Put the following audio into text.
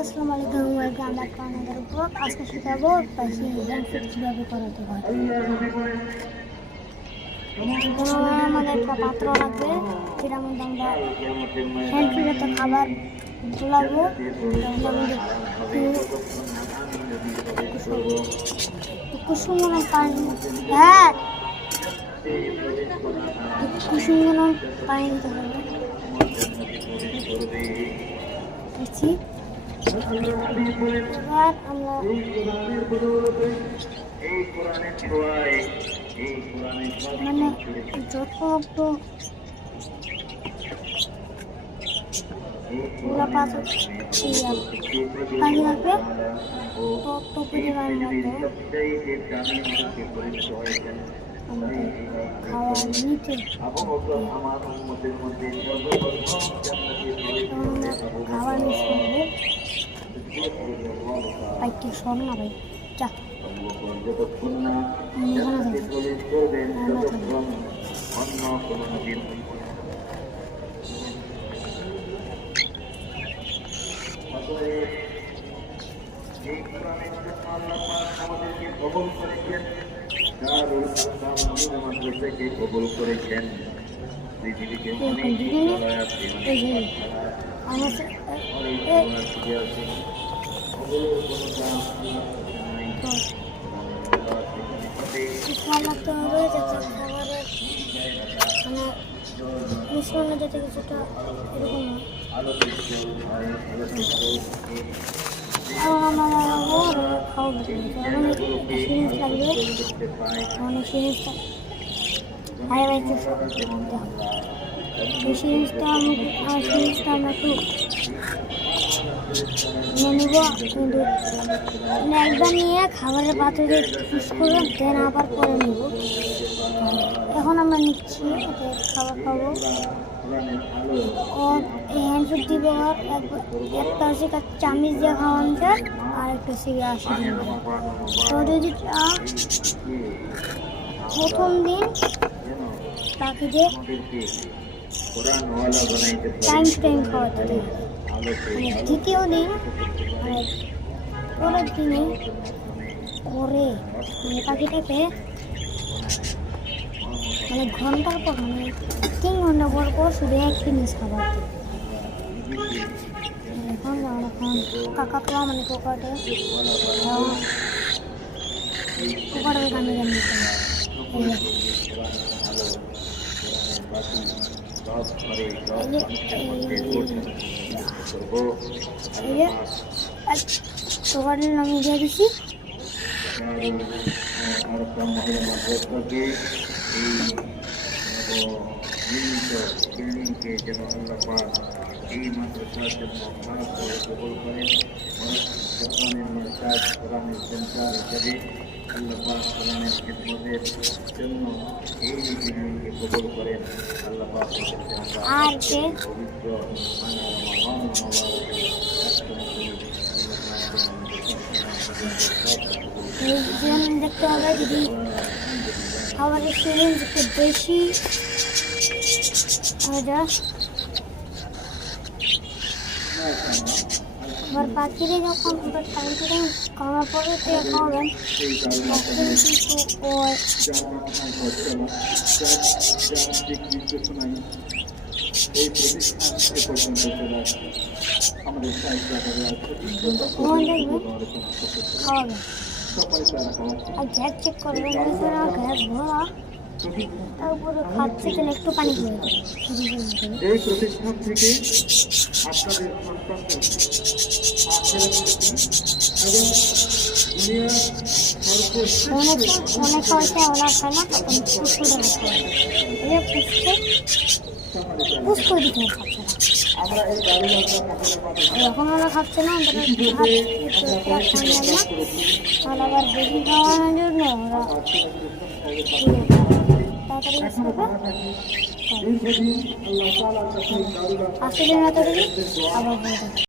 আসসালামু আলাইকুম welcome back to another blog. আজকে শেখাবো পাখি হ্যান্ড ফিট কীভাবে করাতে হয়। আমাদের একটা পাত্র লাগবে, যেটার মধ্যে আমরা হ্যান্ড ফিট খাবার ঝোলাবো। কুসুম পানি, হ্যাঁ কুসুম পানি দিতে হবে। এবার আমরা মানে যত পুরো পাথর পানি লাগবে তত পরিমাণ মতো আমাদের খাওয়া নিতে খাওয়া মিশিয়ে বাইকটি শোন না ভাই, যা কবুল করেছেন পৃথিবীকে লাগতে হবে যাতে খাবারের মানে মিশ্রণে যাতে কিছুটা এরকম খাওয়াবো সিরিজ লাগবে, মানে সিরিজটা হাই বাইতে আনতে হবে। এই সিরিজটা আমরা একটু নিয়ে নিব, কিন্তু একবার নিয়ে খাবারের পাত্রে ইউজ করবো, দেন আবার পরে নিব। এখন আমরা নিচ্ছি, এতে খাবার খাবো। ও হ্যান্ড ফিট দিব, একটা হচ্ছে চামিচ দিয়ে খাওয়ানো যায়, আর একটা সিরিয়া আসে। তো যদি প্রথম দিন পাখিদের টাইম টু টাইম খাওয়াতে হবে, মানে দ্বিতীয় দিন মানে পরের দিনে করে মানে পাখিটাকে মানে ঘন্টার পর মানে 3 ঘন্টা পর পর শুধু এক জিনিস খাবার দিই। এখন কাকাতুয়া মানে পোকাটে কানে জানি পোকাটের নাম দিয়ে দিছি। যেন আল্লাহ পাক এই মাদ্রাসার জন্য খাস করে কবুল করেন। কোরআনের কাজ কোরআনের সেন্টার হিসেবে আল্লাহ পাক কোরআনের খিদমতের জন্য এই বিল্ডিংকে কবুল করেন। আল্লাহ পাক আর যে পবিত্র দেখতে হবে, যদি খাবারের সিরিঞ্জ একটু বেশি আবার পাখিরে যখন টাইম টু টাইম খাওয়া পরে খাওয়াবেন, খাওয়াবেন আর গ্যাস চেক করবেন, গ্যাস ভরা তারপরে খাচ্ছে তেলে একটু পানি দিয়ে এই প্রতিষ্ঠান থেকে আপনাদের অনেক হয়েছে ওরা খায় না, তখন পুষ্প দিতে যখন ওরা খাচ্ছে না তাহলে আবার বেশি খাওয়ানোর জন্য ওরা তাড়াতাড়ি আসলে না তো আবার